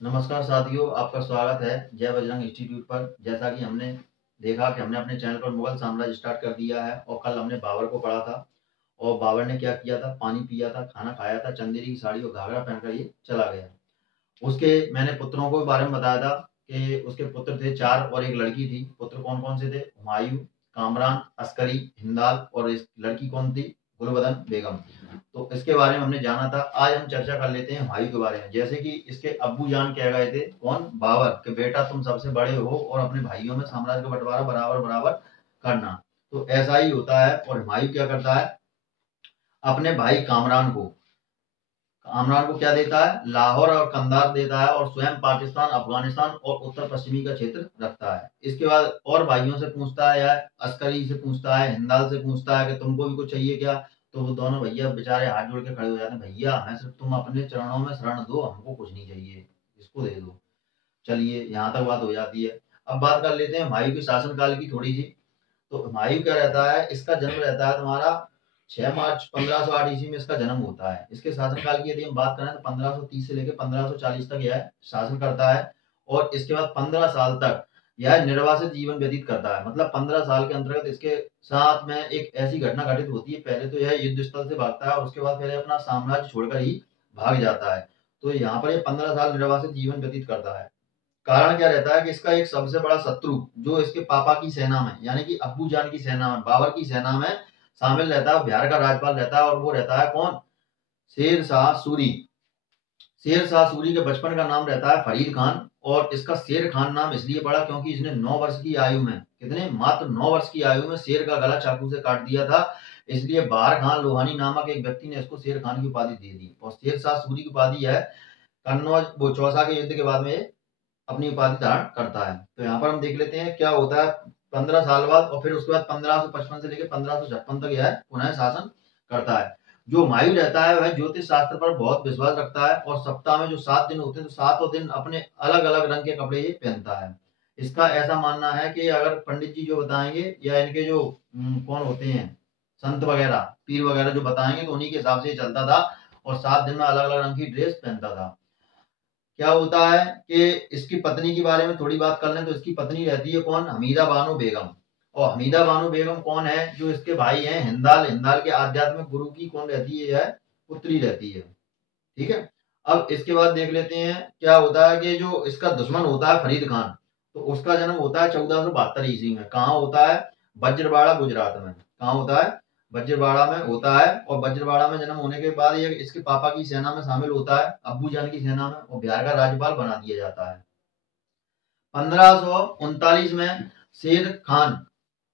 नमस्कार साथियों, आपका स्वागत है जय बजरंग इंस्टीट्यूट पर। जैसा कि हमने देखा कि हमने अपने चैनल पर मुगल साम्राज्य स्टार्ट कर दिया है और कल हमने बाबर को पढ़ा था। और बाबर ने क्या किया था, पानी पिया था, खाना खाया था, चंदेरी की साड़ी और घाघरा पहनकर ये चला गया। उसके मैंने पुत्रों के बारे में बताया था कि उसके पुत्र थे 4 और एक लड़की थी। पुत्र कौन-कौन से थे? हुमायूं, कामरान, अस्करी, हिंदाल और इस लड़की कौन थी? गुलबदन बेगम। तो इसके बारे में हमने जाना था। आज हम चर्चा कर लेते हैं हुमायूं के बारे में। जैसे कि इसके अब्बू जान कह गए थे, कौन? बाबर, कि बेटा तुम सबसे बड़े हो और अपने भाइयों में साम्राज्य का बंटवारा बराबर-बराबर करना। तो ऐसा ही होता है। और हुमायूं क्या करता है? अपने भाई कामरान को क्या देता है? लाहौर और कंधार देता है और स्वयं पाकिस्तान, अफगानिस्तान और उत्तर पश्चिमी का क्षेत्र रखता है। इसके बाद और भाइयों से पूछता है, या अस्करी से पूछता है, हिंदाल से पूछता है कि तुमको भी कुछ चाहिए क्या? तो वो दोनों भैया बेचारे हाथ जोड़ के खड़े हो जाते हैं, भैया हमें सिर्फ तुम अपने चरणों में शरण दो, हमको कुछ नहीं चाहिए, इसको दे दो। चलिए, यहाँ तक बात हो जाती है। अब बात कर लेते हैं हुमायूं के शासनकाल की थोड़ी सी। तो हुमायूं क्या रहता है, इसका जन्म रहता है तुम्हारा 6 मार्च 1508 ईस्वी में इसका जन्म होता है। इसके शासनकाल की यदि हम बात करें तो 1530 से लेकर 1540 तक यह शासन करता है। और इसके बाद 15 साल तक यह निर्वासित जीवन व्यतीत करता है। मतलब 15 साल के अंतर्गत इसके साथ में एक ऐसी घटना घटित होती है, पहले तो यह युद्ध स्थल से भागता है और उसके बाद फिर यह अपना साम्राज्य छोड़कर ही भाग जाता है। तो यहाँ पर ये 15 साल निर्वासित जीवन व्यतीत करता है। कारण क्या रहता है कि इसका एक सबसे बड़ा शत्रु जो इसके पापा की सेना में, यानी कि अब्बू जान की सेना में, बाबर की सेना में शामिल रहता है, बिहार का राज्यपाल रहता है, और वो रहता है कौन? शेर शाह सूरी। शेर शाह सूरी के बचपन का नाम रहता है फरीद खान। और इसका शेर खान नाम इसलिए पड़ा क्योंकि इसने 9 वर्ष की आयु में, कितने? मात्र 9 वर्ष की आयु में शेर का गला चाकू से काट दिया था। इसलिए बाहर खान लोहानी नामक एक व्यक्ति ने इसको शेर खान की उपाधि दे दी। और शेर शाह सूरी की उपाधि है कन्नौज, वो चौसा के युद्ध के बाद में अपनी उपाधि धारण करता है। तो यहाँ पर हम देख लेते हैं क्या होता है 15 साल बाद। और फिर उसके बाद 1555 से लेकर 1556 तक यह पुनः शासन करता है। जो हुमायूं रहता है वह ज्योतिष शास्त्र पर बहुत विश्वास रखता है और सप्ताह में जो 7 दिन होते हैं तो सातों दिन अपने अलग अलग रंग के कपड़े ये पहनता है। इसका ऐसा मानना है कि अगर पंडित जी जो बताएंगे या इनके जो कौन होते हैं, संत वगैरह, पीर वगैरह जो बताएंगे तो उन्हीं के हिसाब से ये चलता था। और 7 दिन में अलग अलग रंग की ड्रेस पहनता था। क्या होता है कि इसकी पत्नी के बारे में थोड़ी बात कर लें तो इसकी पत्नी रहती है कौन? हमीदा बानो बेगम। और हमीदा बानो बेगम कौन है? जो इसके भाई हैं हिंदाल। हिंदाल के आध्यात्मिक गुरु की कौन रहती है? यह पुत्री रहती है। ठीक है। अब इसके बाद देख लेते हैं क्या होता है कि जो इसका दुश्मन होता है फरीद खान, तो उसका जन्म होता है 1472 ईस्वी में। कहाँ होता है? वज्रवाड़ा, गुजरात में। कहाँ होता है? वज्रवाड़ा में होता है। और वज्रवाड़ा में जन्म होने के बाद ये इसके पापा की सेना में शामिल होता है, अब्बू जान की सेना में, और बिहार का राज्यपाल बना दिया जाता है। 1539 में शेर खान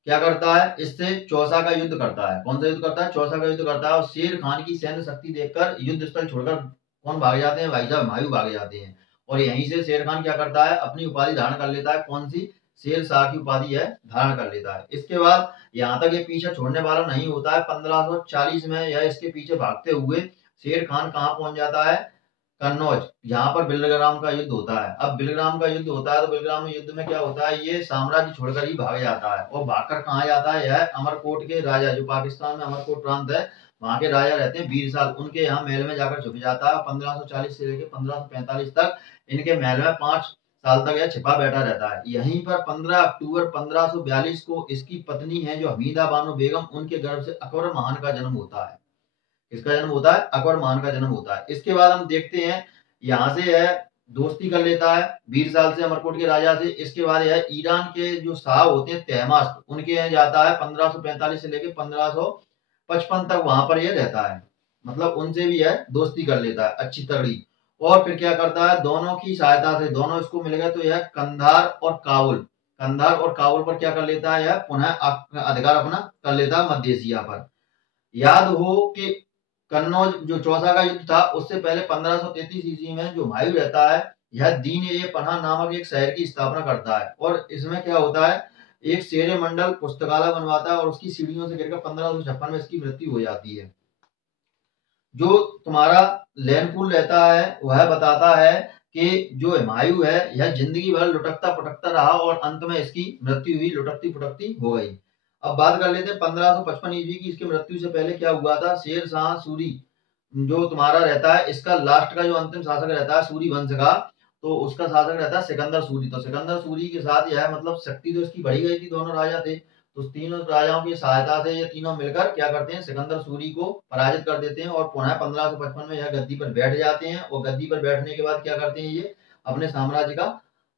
क्या करता है? इससे चौसा का युद्ध करता है। कौन सा युद्ध करता है? चौसा का युद्ध करता है। और शेर खान की सैन्य शक्ति देखकर युद्ध स्थल छोड़कर कौन भाग जाते हैं? भाई साहब हुमायूं भाग जाते हैं। और यहीं से शेर खान क्या करता है? अपनी उपाधि धारण कर लेता है। कौन सी? शेर शाह की उपाधि है, धारण कर लेता है। इसके बाद यहाँ तक ये पीछा छोड़ने वाला नहीं होता है। 1540 में यह इसके पीछे भागते हुए शेर खान कहाँ पहुंच जाता है? कन्नौज, जहाँ पर बिलग्राम का युद्ध होता है। अब बिलग्राम का युद्ध होता है तो बिलग्राम युद्ध में क्या होता है? ये साम्राज्य छोड़कर ही भाग जाता है। और भागकर कहाँ जाता है? यह अमरकोट के राजा, जो पाकिस्तान में अमरकोट प्रांत है, वहां के राजा रहते हैं बीरसाल, उनके यहाँ महल में जाकर छुप जाता है। 1540 से लेकर 1545 तक इनके महल में 5 साल तक यह छिपा बैठा रहता है। यहीं पर 15 अक्टूबर 1542 को इसकी पत्नी है जो हमीदा बानो बेगम, उनके गर्भ से अकबर महान का जन्म होता है। किसका जन्म होता है? अकबर महान का जन्म होता है। इसके बाद हम देखते हैं यहाँ से यह दोस्ती कर लेता है बीरसाल से, अमरकोट के राजा से। इसके बाद यह ईरान के जो शाह होते हैं तहमास्त, उनके यहाँ जाता है। 1545 से लेकर 1555 तक वहां पर यह रहता है। मतलब उनसे भी यह दोस्ती कर लेता है अच्छी तगड़ी। और फिर क्या करता है? दोनों की सहायता से, दोनों इसको मिल गए तो यह कंधार और काबुल पर क्या कर लेता है? यह पुनः अधिकार अपना कर लेता है मध्य एशिया पर। याद हो कि कन्नौज जो चौसा का युद्ध था उससे पहले 1533 ईस्वी में जो हुमायूं रहता है, यह दीन ए पनाह नामक एक शहर की स्थापना करता है। और इसमें क्या होता है? एक शेर मंडल पुस्तकालय बनवाता है और उसकी सीढ़ियों से गिरकर 1556 में इसकी मृत्यु हो जाती है। जो तुम्हारा लैनपुल रहता है वह बताता है कि जो हुमायूं है यह जिंदगी भर लुटकता पुटकता रहा और अंत में इसकी मृत्यु हुई, लुटकती पुटकती हो गई। अब बात कर लेते हैं 1555 ईस्वी की। इसकी मृत्यु से पहले क्या हुआ था? शेर शाह सूरी जो तुम्हारा रहता है, इसका लास्ट का जो अंतिम शासक रहता है सूरी वंश का, तो उसका शासक रहता है सिकंदर सूरी। तो सिकंदर सूरी के साथ यह मतलब शक्ति तो इसकी बढ़ी गई थी, दोनों राजा थे, तो तीनों राजाओं की सहायता से ये तीनों मिलकर क्या करते हैं, सिकंदर सूरी को पराजित कर देते हैं और पुनः 1555 में यह गद्दी पर बैठ जाते हैं। और गद्दी पर बैठने के बाद क्या करते हैं, ये अपने साम्राज्य का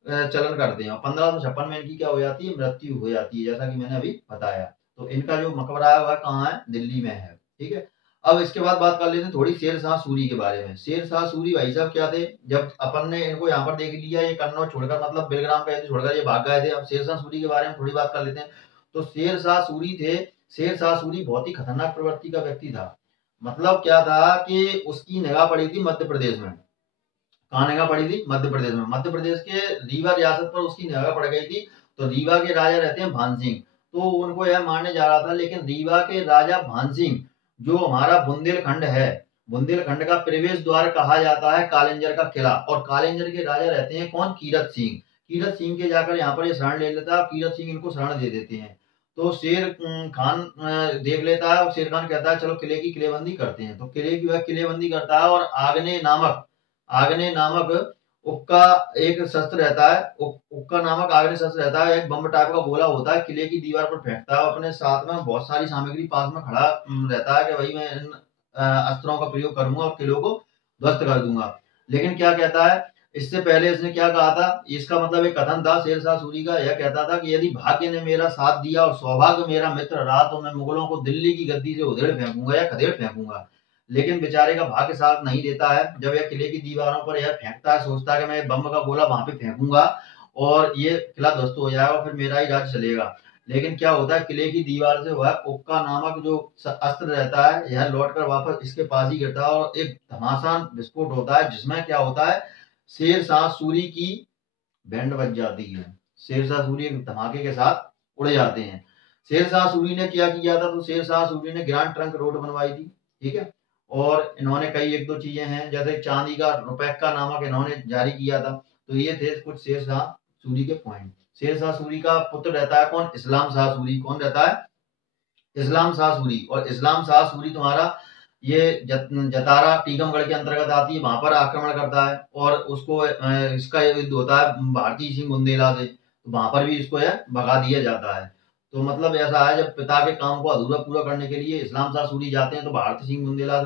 चलन करते हैं। और 1556 में इनकी क्या हो जाती है, मृत्यु हो जाती है, जैसा कि मैंने अभी बताया। तो इनका जो मकबरा है वह कहाँ है, दिल्ली में है। ठीक है, अब इसके बाद बात कर लेते हैं थोड़ी शेर शाह सूरी के बारे में। शेर शाह सूरी भाई साहब क्या थे, जब अपन ने इनको यहाँ पर देख लिया, ये कन्नौज छोड़कर मतलब बेलग्राम का छोड़कर ये भाग गए थे। अब शेर शाह सूरी के बारे में थोड़ी बात कर लेते हैं। तो शेर शाह सूरी थे, शेर शाह सूरी बहुत ही खतरनाक प्रवृत्ति का व्यक्ति था। मतलब क्या था कि उसकी निगाह पड़ी थी मध्य प्रदेश में। कहाँ निगाह पड़ी थी, मध्य प्रदेश में। मध्य प्रदेश के रीवा रियासत पर उसकी निगाह पड़ गई थी। तो रीवा के राजा रहते हैं भान सिंह, तो उनको यह मारने जा रहा था, लेकिन रीवा के राजा भान सिंह, जो हमारा बुंदेलखंड है, बुंदेलखंड का प्रवेश द्वार कहा जाता है कालिंजर का किला, और कालिंजर के राजा रहते हैं कौन, कीरत सिंह। कीरत सिंह के जाकर यहाँ पर ये शरण ले लेता है, कीरत सिंह इनको शरण दे देते हैं। तो शेर खान देख लेता है, और शेर खान कहता है चलो किले की किलेबंदी करते हैं। तो किले की वह किलेबंदी करता है, और आग्ने नामक उक्का एक शस्त्र रहता है, उक्का नामक आग्ने शस्त्र रहता है, एक बम टाइप का गोला होता है, किले की दीवार पर फेंकता है। अपने साथ में बहुत सारी सामग्री पास में खड़ा रहता है कि भाई मैं इन अस्त्रों का प्रयोग करूंगा और किलों को ध्वस्त कर दूंगा। लेकिन क्या कहता है, इससे पहले इसने क्या कहा था, इसका मतलब एक कथन था शेर शाह सूरी का, यह कहता था कि यदि भाग्य ने मेरा साथ दिया और सौभाग्य मेरा मित्र रहा तो मैं मुगलों को दिल्ली की गद्दी से उधेड़ फेंकूंगा या खदेड़ फेंकूंगा। लेकिन बेचारे का भाग्य साथ नहीं देता है। जब यह किले की दीवारों पर यह फेंकता है, सोचता है कि मैं बम का गोला वहां पे फेंकूंगा और ये किला ध्वस्त हो जाएगा, फिर मेरा ही राज चलेगा। लेकिन क्या होता है, किले की दीवार से वह उक्का नामक जो अस्त्र रहता है, यह लौटकर वापस इसके पास ही गिरता है और एक घमासान विस्फोट होता है, जिसमें क्या होता है, शेर शाह सूरी की बैंड बज जाती है। शेर शाह सूरी एक धमाके के साथ उड़ जाते हैं। शेर शाह सूरी ने क्या किया था, तो शेर शाह सूरी ने ग्रैंड ट्रंक रोड बनवाई थी। ठीक है, और इन्होंने कई एक दो चीजें हैं, जैसे चांदी का रुपैक्का नामक इन्होंने जारी किया था। तो ये थे कुछ शेर शाह सूरी के पॉइंट। शेर शाह सूरी का पुत्र रहता है कौन, इस्लाम शाह सूरी। कौन रहता है, इस्लाम शाह सूरी। और इस्लाम शाह सूरी तुम्हारा ये जतारा टीकमगढ़ के अंतर्गत आती है, वहां पर आक्रमण करता है, और उसको इसका युद्ध होता है भारती सिंह बुंदेला से, तो वहां पर भी इसको यह भगा दिया जाता है। तो मतलब ऐसा है, जब पिता के काम को अधूरा पूरा करने के लिए इस्लाम शाह सूरी जाते हैं, तो भारती बुंदेला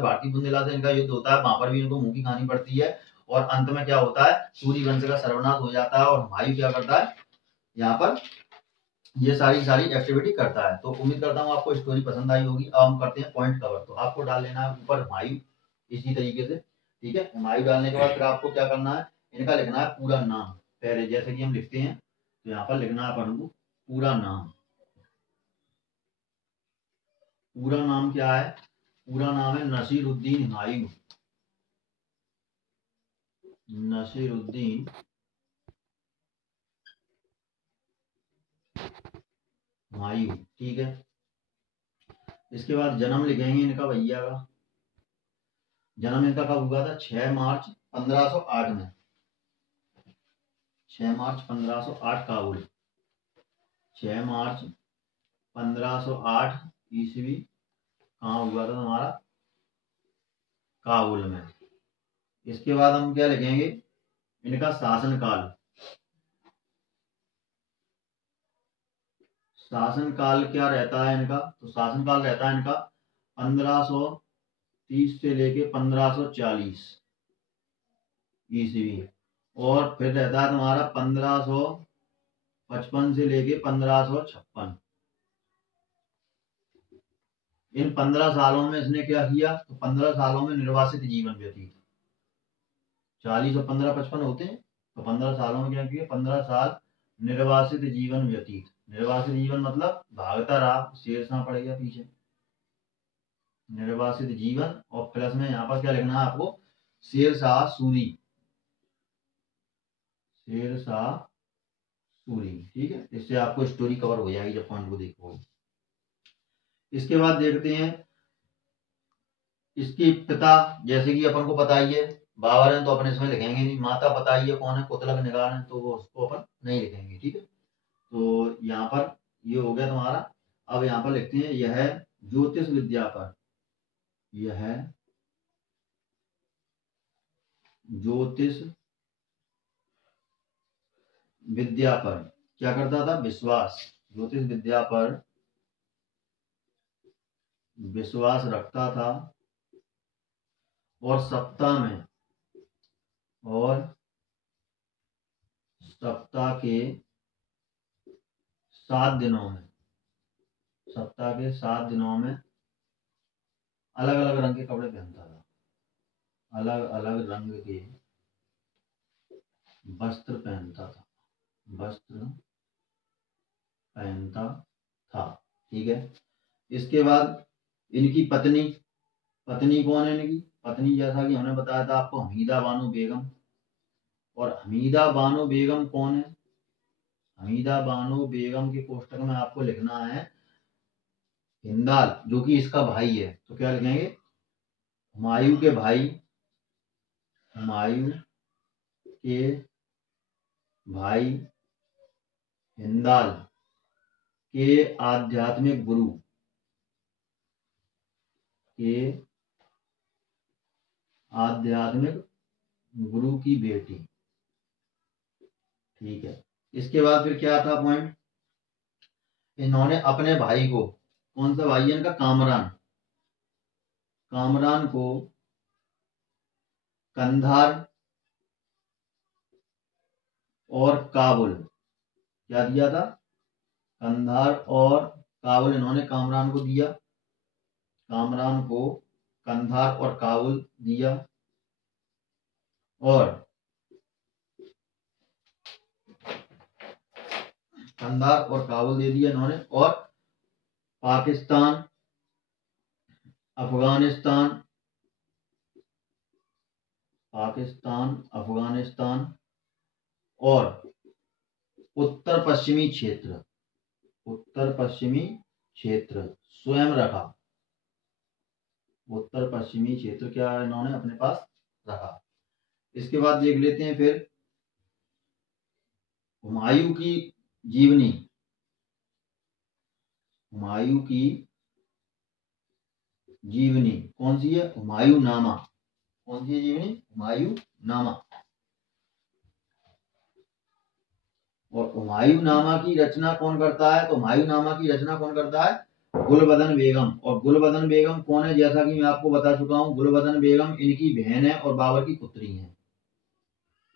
से इनका युद्ध होता है, वहां पर भी इनको मुंह की खानी पड़ती है। और अंत में क्या होता है, सूरी वंश का सर्वनाश हो जाता है, और हुमायूं क्या करता है, यहाँ पर ये सारी एक्टिविटी करता है। तो उम्मीद करता हूँ आपको स्टोरी पसंद आई होगी। अब हम करते हैं पॉइंट कवर। तो आपको डाल लेना है ऊपर हुमायूं, इसी तरीके से। ठीक है, हुमायूं डालने के बाद फिर आपको क्या करना है, इनका लिखना है पूरा नाम। पहले जैसे कि हम लिखते हैं, तो यहाँ पर लिखना है अपन को पूरा नाम। पूरा नाम क्या है, पूरा नाम है नसीरुद्दीन हुमायूं। नसीरुद्दीन हुमायूं। ठीक है, इसके बाद जन्म लिखेंगे इनका भैया का। जन्म इनका कब हुआ था, 6 मार्च 1508 में। 6 मार्च 1508 काबुल। 6 मार्च 1508 ईस्वी कहाँ हुआ था हमारा, काबुल में। इसके बाद हम क्या लिखेंगे, इनका शासनकाल। शासनकाल क्या रहता है इनका, तो शासनकाल रहता है इनका 1530 से लेके 1540 ईस्वी। और फिर रहता है तुम्हारा 1555 से लेके 1556। इन 15 सालों में इसने क्या किया, तो 15 सालों में निर्वासित जीवन व्यतीत। 40 और 15 55 होते हैं, तो 15 सालों में क्या किया, 15 साल निर्वासित जीवन व्यतीत। निर्वासित जीवन मतलब भागता रहा, शेरशाह पड़ गया पीछे। निर्वासित जीवन, और प्लस में यहाँ पर क्या लिखना है आपको, शेरशाह सूरी। शेरशाह सूरी। ठीक है, इससे आपको स्टोरी कवर हो जाएगी जब पॉइंट को देखोगे। इसके बाद देखते हैं इसकी पिता, जैसे कि अपन को पता ही है, बाबर है तो अपन इसमें लिखेंगे नहीं। माता पता ही है कौन है, कुतलक निगार है, तो वो उसको अपन नहीं लिखेंगे। ठीक है, तो यहाँ पर ये हो गया तुम्हारा। अब यहाँ पर लिखते हैं, यह ज्योतिष विद्या पर, यह ज्योतिष विद्या पर क्या करता था? विश्वास। ज्योतिष विद्या पर विश्वास रखता था और सप्ताह के 7 दिनों में अलग अलग रंग के कपड़े पहनता था, अलग अलग रंग के वस्त्र पहनता था। ठीक है। इसके बाद इनकी पत्नी कौन है? इनकी पत्नी जैसा कि हमने बताया था आपको, हमीदा बानो बेगम। और हमीदा बानो बेगम कौन है? हमीदा बानो बेगम के कोष्टक में आपको लिखना है हिंदाल, जो कि इसका भाई है। तो क्या लिखेंगे? हुमायूं के भाई हिंदाल के आध्यात्मिक गुरु की बेटी। ठीक है। इसके बाद फिर क्या था पॉइंट? इन्होंने अपने भाई को, कौन सा भाई है इनका? कामरान को कंधार और काबुल क्या दिया था? कंधार और काबुल इन्होंने कामरान को दिया। कामरान को कंधार और काबुल दिया। और कंधार और काबुल दे दिया इन्होंने। और पाकिस्तान, अफगानिस्तान और उत्तर पश्चिमी क्षेत्र स्वयं रखा। उत्तर पश्चिमी क्षेत्र क्या इन्होंने अपने पास रखा। इसके बाद देख लेते हैं फिर हुमायूं की जीवनी। कौन सी है? हुमायूं नामा। कौन सी जीवनी? हुमायूं नामा। और हुमायूं नामा की रचना कौन करता है? तो हुमायूं नामा की रचना कौन करता है? गुलबदन बेगम। और गुलबदन बेगम कौन है? जैसा कि मैं आपको बता चुका हूं, गुलबदन बेगम इनकी बहन है और बाबर की पुत्री है,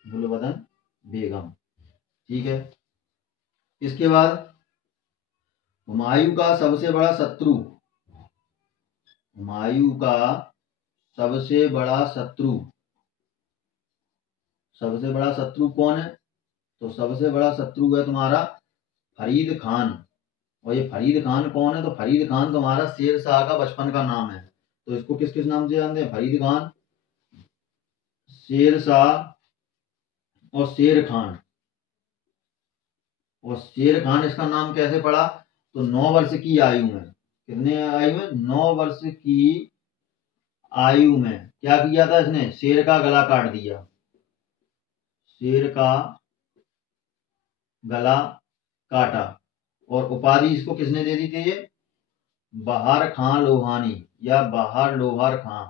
गुलबदन बेगम। ठीक है। इसके बाद हुमायूं का सबसे बड़ा शत्रु कौन है? तो सबसे बड़ा शत्रु है तुम्हारा फरीद खान। और ये फरीद खान कौन है? तो फरीद खान तुम्हारा शेर शाह का बचपन का नाम है। तो इसको किस किस नाम से जानते हैं? फरीद खान, शेर शाह और शेर खान। और शेर खान इसका नाम कैसे पड़ा? तो 9 वर्ष की आयु में, कितने आयु में? 9 वर्ष की आयु में क्या किया था इसने? शेर का गला काट दिया। शेर का गला काटा। और उपाधि इसको किसने दे दी थी? ये बहार खां लोहानी या बहार लोहार खां,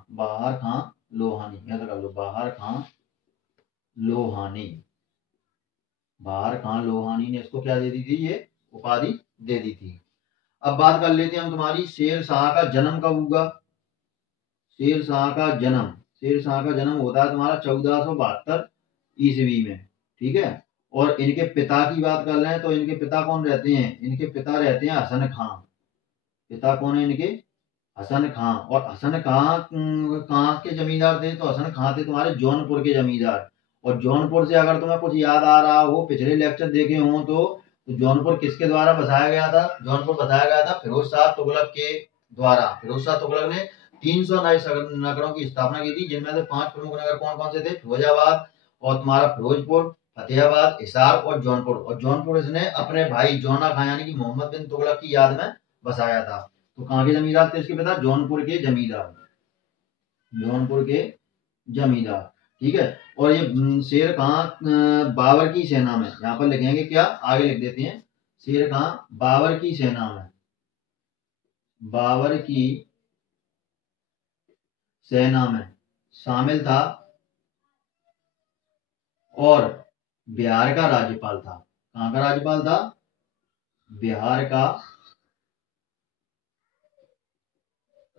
याद कर लो, बहार खां लोहानी ने इसको क्या दे दी थी? ये उपाधि दे दी थी। अब बात कर लेते हैं हम तुम्हारी शेर शाह का जन्म कब हुआ। शेर शाह का जन्म होता है तुम्हारा 1472 ईस्वी में। ठीक है। और इनके पिता की बात कर रहे हैं तो इनके पिता कौन रहते हैं? इनके पिता रहते हैं हसन खां। पिता कौन है इनके? हसन खां। और हसन खां कहाँ के जमींदार थे? तो हसन खां थे तुम्हारे जौनपुर के जमींदार। और जौनपुर से अगर तुम्हें कुछ याद आ रहा हो, पिछले लेक्चर देखे हो तो जौनपुर किसके द्वारा बसाया गया था? जौनपुर बसाया गया था फिरोज शाह तुगलक के द्वारा। फिरोज शाह तुगलक ने 300 नए नगरों की स्थापना की थी, जिनमें से 5 प्रमुख नगर कौन कौन से थे? फिरोजाबाद और तुम्हारा फिरोजपुर, फतेहाबाद, हिसार और जौनपुर। और जौनपुर इसने अपने भाई जौना खां यानी कि मोहम्मद बिन तुगलक की याद में बसाया था। तो कहाँ के जमींदार थे इसके पिता? जौनपुर के जमींदार। ठीक है। और ये शेर खां बाबर की सेना में, यहाँ पर लिखेंगे क्या? आगे लिख देते हैं, शेर खां बाबर की सेना में शामिल था और बिहार का राज्यपाल था। कहाँ का राज्यपाल था? बिहार का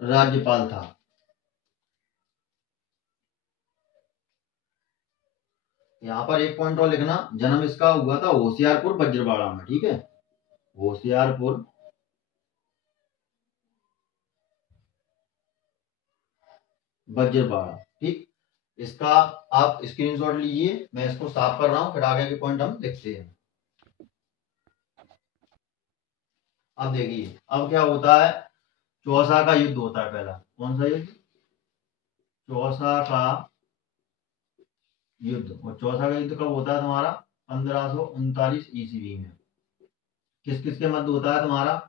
राज्यपाल था। यहाँ पर एक पॉइंट और लिखना, जन्म इसका हुआ था होशियारपुर बज्रवाड़ा में, ठीक है, होशियारपुर बज्रवाड़ा, ठीक। इसका आप स्क्रीनशॉट लीजिए, मैं इसको साफ कर रहा हूं, फिर आगे के पॉइंट हम लिखते हैं। अब देखिए, अब क्या होता है, चौसा का युद्ध होता है पहला। कौन सा युद्ध? चौसा का युद्ध। और चौसा का युद्ध कब होता है तुम्हारा? 1539 ईस्वी में। किस किस के मध्य होता है तुम्हारा?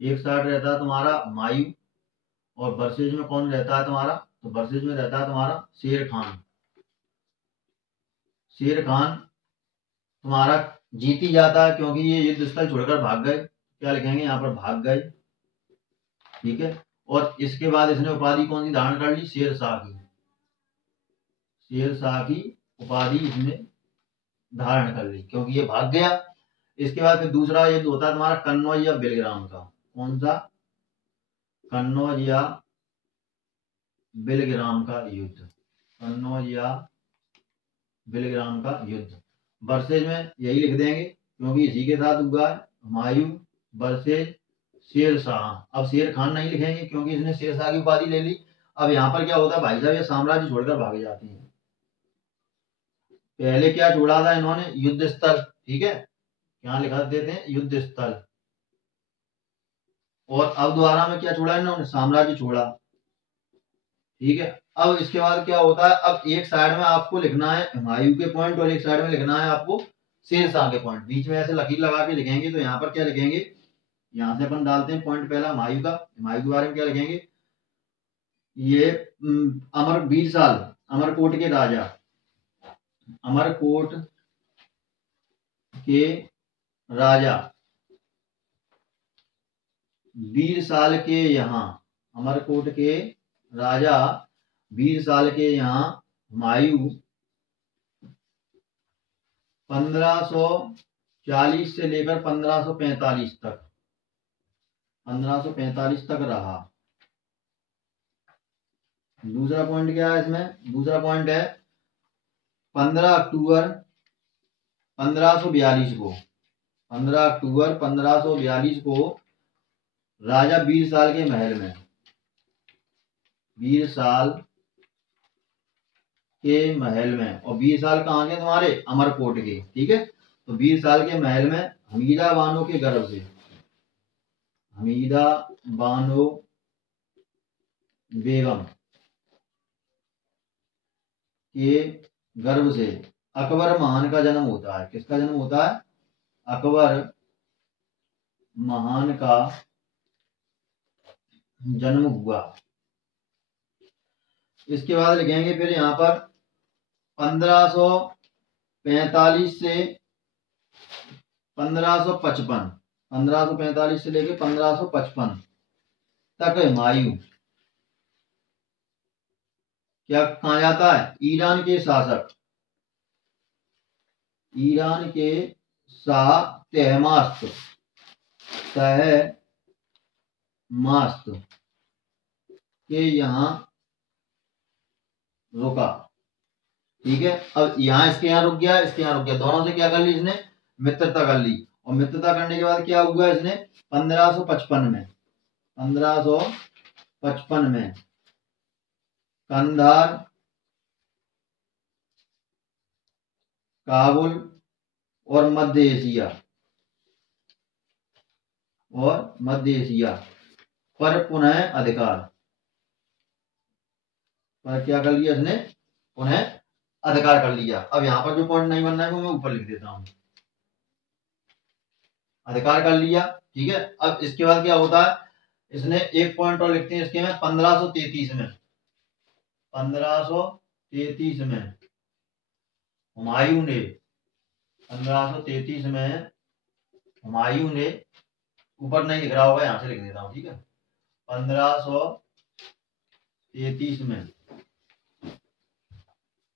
एक साइड रहता है तुम्हारा हुमायूं, और बरसेज में कौन रहता है तुम्हारा? तो बरसेज में रहता है तुम्हारा शेर खान। शेर खान तुम्हारा जीत ही जाता है, क्योंकि ये युद्ध स्थल छोड़कर भाग गए। क्या लिखेंगे यहाँ पर? भाग गए, ठीक है। और इसके बाद इसने उपाधि कौन सी धारण कर ली? शेरशाह की। शेरशाह की उपाधि इसने धारण कर ली, क्योंकि ये भाग गया। इसके बाद फिर दूसरा युद्ध होता है तुम्हारा कन्नौज या बेलग्राम का। कौन सा? कन्नौज या बेलग्राम का युद्ध। कन्नौज या बेलग्राम का युद्ध। वर्सेज में यही लिख देंगे, क्योंकि इसी के साथ हुआ है हुमायूं वर्सेज शेरशाह। अब शेर खान नहीं लिखेंगे, क्योंकि इसने शेरशाह की उपाधि ले ली। अब यहाँ पर क्या होता है भाई साहब, ये साम्राज्य छोड़कर भाग जाते हैं। पहले क्या छोड़ा था इन्होंने? युद्ध स्थल, ठीक है, यहाँ लिखा देते हैं युद्ध स्थल। और अब दोबारा में क्या छोड़ा इन्होंने? साम्राज्य छोड़ा, ठीक है। अब इसके बाद क्या होता है, अब एक साइड में आपको लिखना है हुमायूं के पॉइंट, और एक साइड में लिखना है आपको शेरशाह के पॉइंट। बीच में ऐसे लकीर लगा के लिखेंगे। तो यहाँ पर क्या लिखेंगे? यहाँ से अपन डालते हैं पॉइंट पहला हुमायूं का। हुमायूं के बारे में क्या लिखेंगे? ये अमर 20 साल अमरकोट के राजा, अमरकोट के राजा 20 साल के यहाँ, अमरकोट के राजा 20 साल के यहाँ हुमायूं 1540 से लेकर 1545 तक, 1545 तक रहा। दूसरा पॉइंट क्या है इसमें? दूसरा पॉइंट है 15 अक्टूबर 1542 को, 15 अक्टूबर 1542 को राजा 20 साल के महल में, 20 साल के महल में। और 20 साल कहाँ के तुम्हारे? अमरकोट के, ठीक है। तो 20 साल के महल में हमीदा बानो के गर्भ से, हमीदा बानो बेगम के गर्भ से अकबर महान का जन्म होता है। किसका जन्म होता है? अकबर महान का जन्म हुआ। इसके बाद लिखेंगे फिर यहाँ पर 1545 से 1555, 1545 से लेकर 1555 तक हुमायूं क्या कहा जाता है? ईरान के शासक, ईरान के शाह तहमास्त, तहमास्त के यहाँ रुका, ठीक है। अब यहाँ इसके यहाँ रुक गया, इसके यहाँ रुक गया। दोनों से क्या कर ली इसने? मित्रता कर ली। और मित्रता करने के बाद क्या हुआ इसने? 1555 में, 1555 में कंधार, काबुल और मध्य एशिया, पर पुनः अधिकार, पर क्या कर लिया इसने? पुनः अधिकार कर लिया। अब यहाँ पर जो पॉइंट नहीं बनना है वो मैं ऊपर लिख देता हूं। अधिकार कर लिया, ठीक है। अब इसके बाद क्या होता है? इसने एक पॉइंट और लिखते हैं इसके में 1533 में, 1533 में हुमायूं ने, 1533 में हुमायूं ने, ऊपर नहीं लिख रहा होगा, यहां से लिख देता हूं, ठीक है। 1533 में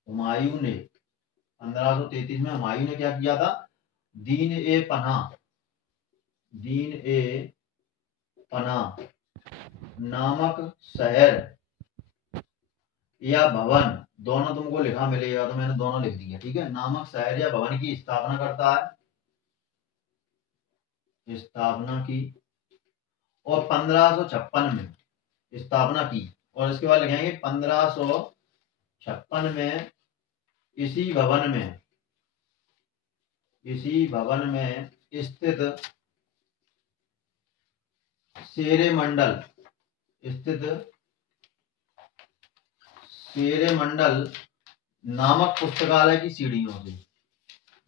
हुमायूं ने, 1533 में हुमायूं ने क्या किया था? दीन ए पनाह, दीन ए पनाह नामक शहर या भवन, दोनों तुमको लिखा मिलेगा तो मैंने दोनों लिख दिया, ठीक है। नामक शहर या भवन की स्थापना करता है, स्थापना की, और 1556 में स्थापना की, और इसके बाद लिखेंगे 1556 में इसी भवन में, इसी भवन में स्थित शेरे मंडल, स्थित शेरे मंडल नामक पुस्तकालय की सीढ़ियों से,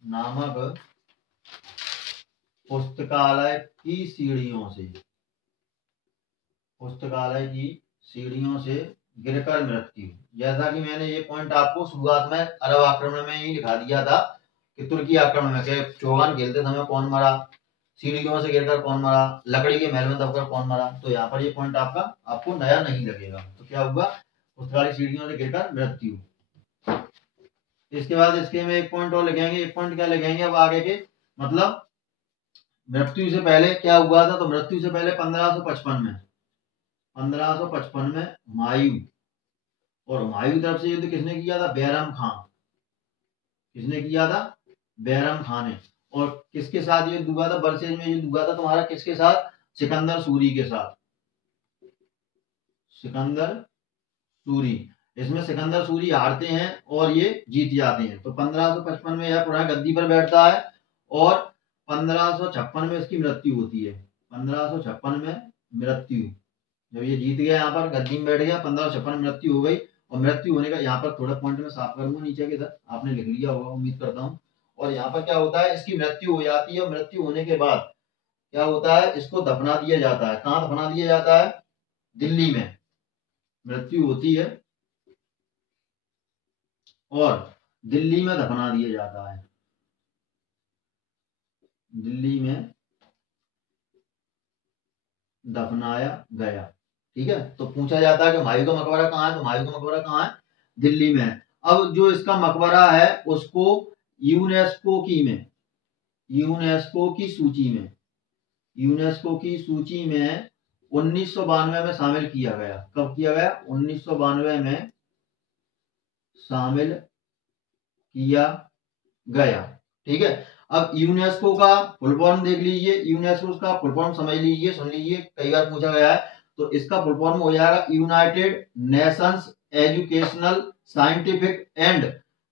नामक पुस्तकालय की सीढ़ियों से, पुस्तकालय की सीढ़ियों से गिरकर मृत्यु। जैसा कि मैंने ये पॉइंट आपको शुरुआत में अरब आक्रमण में ही दिखा दिया था कि तुर्की आक्रमण में चौहान खेलते समय कौन मरा, सीढ़ियों से गिरकर कौन मरा, लकड़ी के महल में दबकर कौन मरा। तो यहाँ पर ये पॉइंट आपको नया नहीं लगेगा। तो क्या हुआ, पुस्तकालय सीढ़ियों से गिरकर मृत्यु। इसके बाद इसके में एक पॉइंट और लिखेंगे, एक पॉइंट क्या लिखेंगे अब आगे के, मतलब मृत्यु से पहले क्या हुआ था। तो मृत्यु से पहले 1555 में हुमायूं, और हुमायूं की तरफ से युद्ध किसने किया था, बैरम खान, किसने किया था, बैरम खान ने। और किसके साथ युद्ध हुआ था, बरसेज में युद्ध हुआ था तुम्हारा किसके साथ, सिकंदर सूरी के साथ, सिकंदर सूरी। इसमें सिकंदर सूरी हारते हैं और ये जीत जाते हैं। तो 1555 में यह पुनः गद्दी पर बैठता है और 1556 में इसकी मृत्यु होती है। 1556 में मृत्यु, जब ये जीत गया यहाँ पर गद्दी में बैठ गया, 1556 में मृत्यु हो गई। और मृत्यु होने का यहाँ पर थोड़ा पॉइंट में साफ करूंगा नीचे की तरफ, आपने लिख लिया होगा उम्मीद करता हूँ। और यहाँ पर क्या होता है, इसकी मृत्यु हो जाती है। मृत्यु होने के बाद क्या होता है, इसको दफना दिया जाता है। कहाँ दफना दिया जाता है, दिल्ली में मृत्यु होती है और दिल्ली में दफना दिया जाता है, दिल्ली में दफनाया गया, ठीक है। तो पूछा जाता है कि हुमायूं का मकबरा कहाँ है, तो हुमायूं का मकबरा कहाँ है, दिल्ली में है। अब जो इसका मकबरा है उसको यूनेस्को की में, यूनेस्को की सूची में, यूनेस्को की सूची में 1992 में शामिल किया गया। कब किया गया, 1992 में शामिल किया गया, ठीक है। अब यूनेस्को का फुल फॉर्म देख लीजिए, यूनेस्को का फुल फॉर्म समझ लीजिए, सुन लीजिए, कई बार पूछा गया है। तो इसका फुल फॉर्म हो जाएगा United Nations Educational Scientific and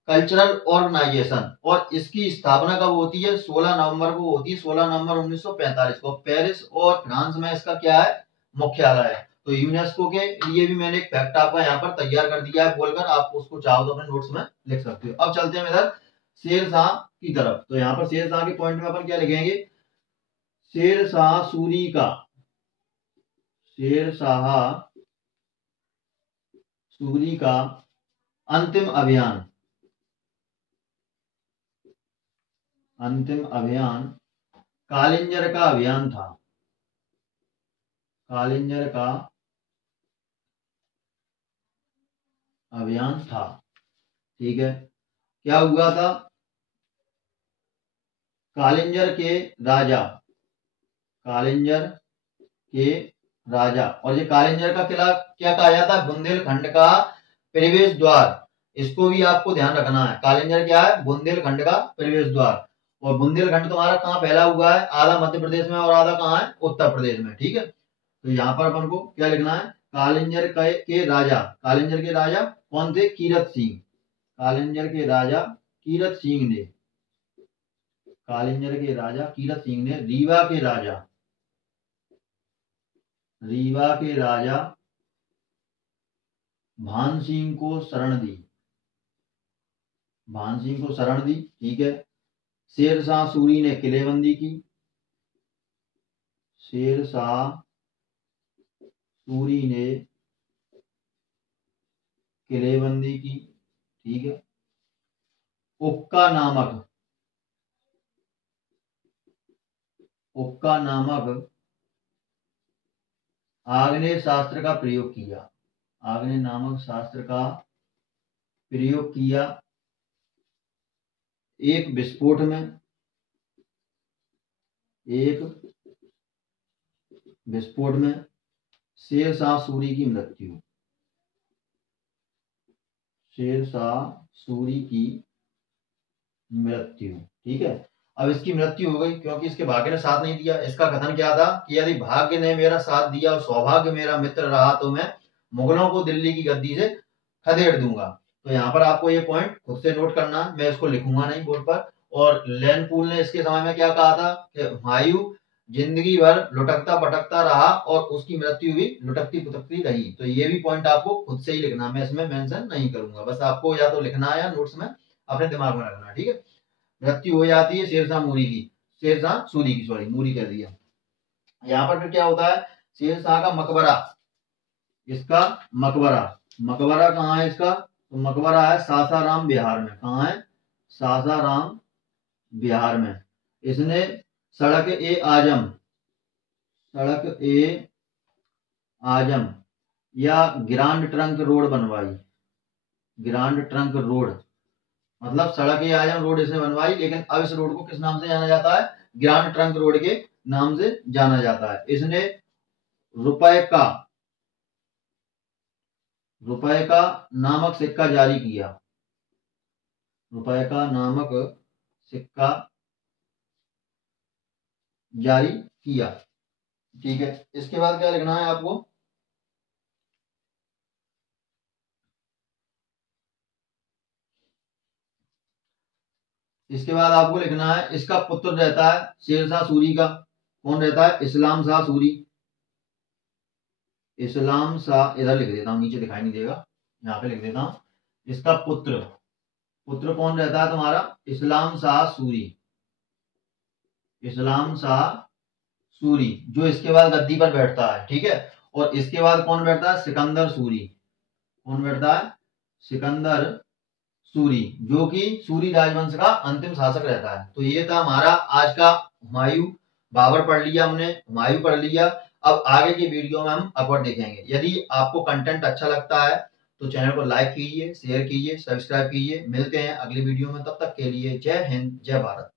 Cultural Organization. और इसकी स्थापना कब होती है, 16 नवंबर को होती है, 16 नवंबर 1945 को। पेरिस और फ्रांस में इसका क्या है, मुख्यालय है। तो यूनेस्को के लिए भी मैंने एक फैक्ट आपका यहाँ पर तैयार कर दिया है बोलकर, आप उसको चाहो तो अपने नोट्स में लिख सकते हो। अब चलते हैं इधर शेरशाह की तरफ। तो यहाँ पर शेरशाह के पॉइंट में अपन क्या लिखेंगे, शेरशाह सूरी का, शेरशाह सूरी का अंतिम अभियान, अंतिम अभियान कालिंजर का अभियान था, कालिंजर का अभियान था, ठीक है। क्या हुआ था, कालिंजर के राजा, कालिंजर के राजा, और ये कालिंजर का किला क्या कहा जाता है, बुंदेलखंड का प्रवेश द्वार। इसको भी आपको ध्यान रखना है, कालिंजर क्या है, बुंदेलखंड का प्रवेश द्वार। और बुंदेलखंड तुम्हारा कहाँ फैला हुआ है, आधा मध्य प्रदेश में और आधा कहाँ है, उत्तर प्रदेश में, ठीक है। तो यहाँ पर अपन को क्या लिखना है, कालिंजर के राजा, कालिंजर के राजा कौन थे, कीरत सिंह, कालिंजर के राजा कीरत सिंह ने, कालिंजर के राजा कीरत सिंह ने रीवा के राजा, रीवा के राजा भान सिंह को शरण दी, भान सिंह को शरण दी, ठीक है। शेरशाह सूरी ने किलेबंदी की, शेरशाह सूरी ने किलेबंदी की, ठीक है। उक्का नामक, उक्का नामक आग्नेय शास्त्र का प्रयोग किया, आग्नेय नामक शास्त्र का प्रयोग किया एक विस्फोट में, एक विस्फोट में शेर शाह सूरी की मृत्यु। शेर शाह सूरी की मृत्यु, ठीक है। अब इसकी मृत्यु हो गई क्योंकि इसके भाग्य ने साथ नहीं दिया। इसका कथन क्या था कि यदि भाग्य ने मेरा साथ दिया और सौभाग्य मेरा मित्र रहा तो मैं मुगलों को दिल्ली की गद्दी से खदेड़ दूंगा। तो यहाँ पर आपको ये पॉइंट खुद से नोट करना, मैं इसको लिखूंगा नहीं बोर्ड पर। और लैनपूल ने इसके समय में क्या कहा था कि हुमायूं जिंदगी भर लुटकता पटकता रहा और उसकी मृत्यु भी लुटकती पुटकती रही। तो ये भी पॉइंट आपको खुद से ही लिखना, मैं इसमें मेंशन नहीं करूंगा, बस आपको या तो लिखना है या नोट्स में अपने दिमाग में रखना, ठीक है। मृत्यु हो जाती है शेरशाह मूरी की, शेरशाह सूरी की, सॉरी मूरी कह दिया। यहाँ पर फिर क्या होता है, शेरशाह का मकबरा, इसका मकबरा, मकबरा कहाँ है इसका, तो मकबरा है सासाराम बिहार में। कहाँ है, सासाराम बिहार में। इसने सड़क ए आजम, सड़क ए आजम या ग्रांड ट्रंक रोड बनवाई। ग्रांड ट्रंक रोड मतलब सड़क ए आजम रोड इसने बनवाई, लेकिन अब इस रोड को किस नाम से जाना जाता है, ग्रांड ट्रंक रोड के नाम से जाना जाता है। इसने रुपए का नामक सिक्का जारी किया। रुपए का नामक सिक्का जारी किया, ठीक है। इसके बाद क्या लिखना है आपको, इसके बाद आपको लिखना है इसका पुत्र रहता है शेरशाह सूरी का। कौन रहता है, इस्लाम शाह सूरी। इस्लाम शाह, इधर लिख देता हूं, नीचे दिखाई नहीं देगा, यहाँ पे लिख देता हूं। इसका पुत्र, पुत्र कौन रहता है तुम्हारा, इस्लाम शाह सूरी। इस्लाम शाह सूरी जो इसके बाद गद्दी पर बैठता है, ठीक है। और इसके बाद कौन बैठता है, सिकंदर सूरी। कौन बैठता है, सिकंदर सूरी, जो कि सूरी राजवंश का अंतिम शासक रहता है। तो ये था हमारा आज का हुमायूं। बाबर पढ़ लिया हमने, हुमायूं पढ़ लिया। अब आगे की वीडियो में हम अकबर देखेंगे। यदि आपको कंटेंट अच्छा लगता है तो चैनल को लाइक कीजिए, शेयर कीजिए, सब्सक्राइब कीजिए। मिलते हैं अगली वीडियो में, तब तक के लिए जय हिंद, जय भारत।